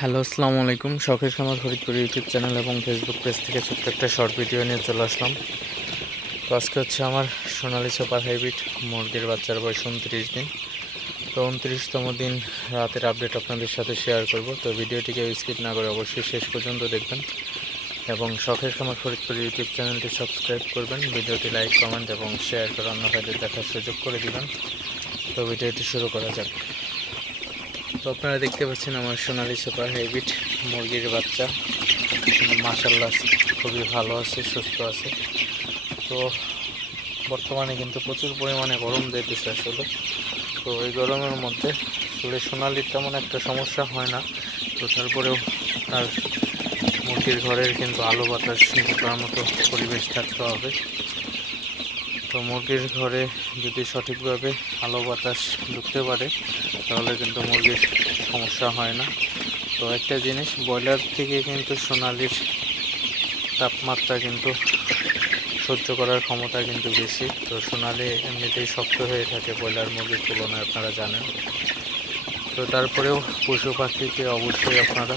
Hello, আসসালামু আলাইকুম। শখের খামার ফরিদপুর ইউটিউব চ্যানেল এবং ফেসবুক পেজ থেকে ছোট্ট একটা শর্ট ভিডিও নিয়ে চলে আসলাম। তো আজকে হচ্ছে আমার সোনালি সুপার হাইব্রিড মুরগির বাচ্চার বয়স উনত্রিশ দিন। তো উনত্রিশতম দিন রাতের আপডেট আপনাদের সাথে শেয়ার করব। তো ভিডিওটিকে স্কিপ না করে অবশ্যই শেষ পর্যন্ত দেখবেন। এবং শখের খামার ফরিদপুর ইউটিউব চ্যানেলটি সাবস্ক্রাইব করবেন। ভিডিওটি লাইক কমেন্ট এবং শেয়ার করে অন্য ভাইদের দেখার সুযোগ করে দিবেন। তো ভিডিওটি শুরু করা যাক। তো আপনারা দেখতে পাচ্ছেন আমার সোনালি সুপার হাইব্রিড মুরগির বাচ্চা। মাসাল্লাহ খুবই ভালো আছে, সুস্থ আছে। তো বর্তমানে কিন্তু প্রচুর পরিমাণে গরম দিতেছে আসলে। তো এই গরমের মধ্যে আসলে সোনালির তেমন একটা সমস্যা হয় না। তো তারপরেও তার মুরগির ঘরের কিন্তু আলো বাতাস ঢোকার মতো পরিবেশ থাকতে হবে। তো মুরগির ঘরে যদি সঠিকভাবে আলো বাতাস ঢুকতে পারে, তাহলে কিন্তু মুরগির সমস্যা হয় না। তো একটা জিনিস, ব্রয়লার থেকে কিন্তু সোনালির তাপমাত্রা কিন্তু সহ্য করার ক্ষমতা কিন্তু বেশি। তো সোনালি এমনিতেই শক্ত হয়ে থাকে ব্রয়লার মুরগির তুলনায়, আপনারা জানেন। তো তারপরেও পশু পাখিকে অবশ্যই আপনারা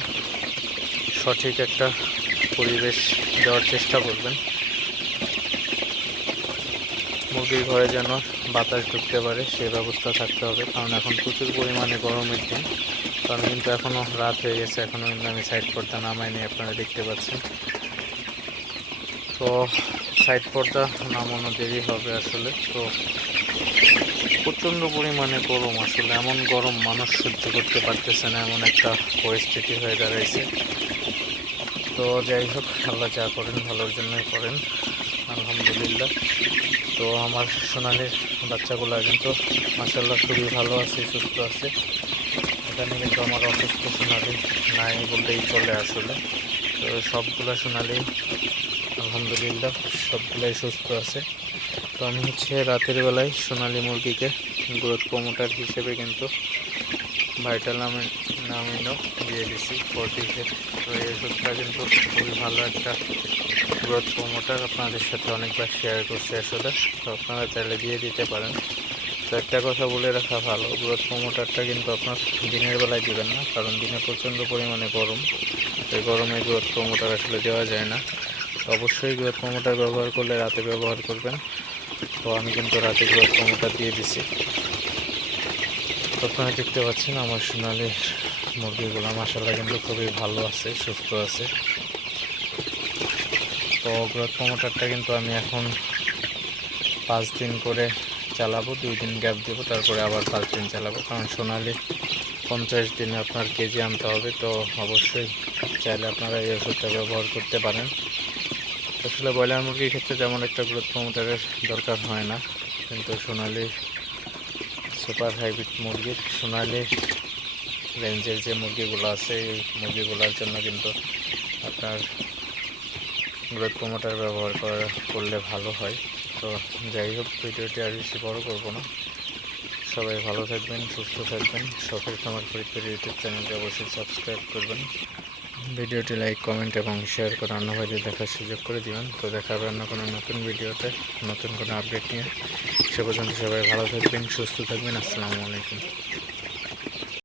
সঠিক একটা পরিবেশ দেওয়ার চেষ্টা করবেন। মুরগির ঘরে যেন বাতাস ঢুকতে পারে, সে ব্যবস্থা থাকতে হবে। কারণ এখন প্রচুর পরিমাণে গরমের দিন। কারণ কিন্তু এখনও রাত হয়ে গেছে এখনও কিন্তু আমি সাইড পর্দা নামাইনি আপনারা দেখতে পাচ্ছেন। তো সাইড পর্দা নামানো দেরি হবে আসলে। তো প্রচণ্ড পরিমাণে গরম আসলে। এমন গরম মানুষ সহ্য করতে পারতেছে না, এমন একটা পরিস্থিতি হয়ে দাঁড়াইছে। তো যাই হোক, আল্লাহ যা করেন ভালোর জন্যই করেন। আলহামদুলিল্লাহ। তো আমার সোনালির বাচ্চাগুলো কিন্তু মাসাল্লাহ খুবই ভালো আছে, সুস্থ আছে। এখানে কিন্তু আমার অসুস্থ সোনালি নাই বললেই চলে আসলে। তো সবগুলো সোনালি, আলহামদুলিল্লাহ সবগুলাই সুস্থ আছে। তো আমি হচ্ছে রাতের বেলায় সোনালি মুরগিকে গ্রোথ প্রমোটার হিসেবে কিন্তু ভাইটাল নামিনও দিয়ে দিছি। ফোরটিকে তো এই ওষুধটা কিন্তু খুবই ভালো একটা গ্রোথ প্রমোটার আপনাদের সাথে অনেকবার শেয়ার করছি আসলে। তো আপনারা চাইলে দিয়ে দিতে পারেন। তো একটা কথা বলে রাখা ভালো গ্রোথ প্রমোটারটা কিন্তু আপনার দিনের বেলায় দিবেন না, কারণ দিনে প্রচণ্ড পরিমাণে গরম। এই গরমে গ্রোথ প্রমোটার আসলে দেওয়া যায় না। অবশ্যই গ্রোথ প্রমোটার ব্যবহার করলে রাতে ব্যবহার করবেন। তো আমি কিন্তু রাতে গ্রোথ প্রমোটার দিয়ে দিছি। আপনারা দেখতে পাচ্ছেন আমার সোনালি মুরগিগুলো মাসাল্লাহ কিন্তু খুবই ভালো আছে, সুস্থ আছে। তো গ্রোথ প্রমোটারটা কিন্তু আমি এখন পাঁচ দিন করে চালাবো, দুই দিন গ্যাপ দেবো, তারপরে আবার পাঁচ দিন চালাবো। কারণ সোনালি পঞ্চাশ দিনে আপনার কেজি আনতে হবে, তো অবশ্যই চাইলে আপনারা এই ওষুধটা ব্যবহার করতে পারেন। আসলে ব্রয়লার মুরগির ক্ষেত্রে তেমন একটা গ্রোথ প্রমোটারের দরকার হয় না, কিন্তু সোনালি সুপার হাইব্রিড মুরগির সোনালি রেঞ্জের যে মুরগিগুলো আছে, এই মুরগিগুলোর জন্য কিন্তু আপনার গ্রোথ প্রমোটার ব্যবহার করা, করলে ভালো হয়। তো যাই হোক, ভিডিওটি আর বেশি বড় করব না। সবাই ভালো থাকবেন, সুস্থ থাকবেন। শখের খামার ফরিদপুর ইউটিউব চ্যানেলটি অবশ্যই সাবস্ক্রাইব করবেন। ভিডিওটি লাইক, কমেন্ট এবং শেয়ার করে অন্য ভাইদের দেখার সুযোগ করে দিবেন। তো দেখা হবে অন্য কোনো নতুন ভিডিওতে। নতুন কোনো আপডেট নিয়ে। সে পর্যন্ত সবাই ভালো থাকবেন, সুস্থ থাকবেন। আসসালামু আলাইকুম।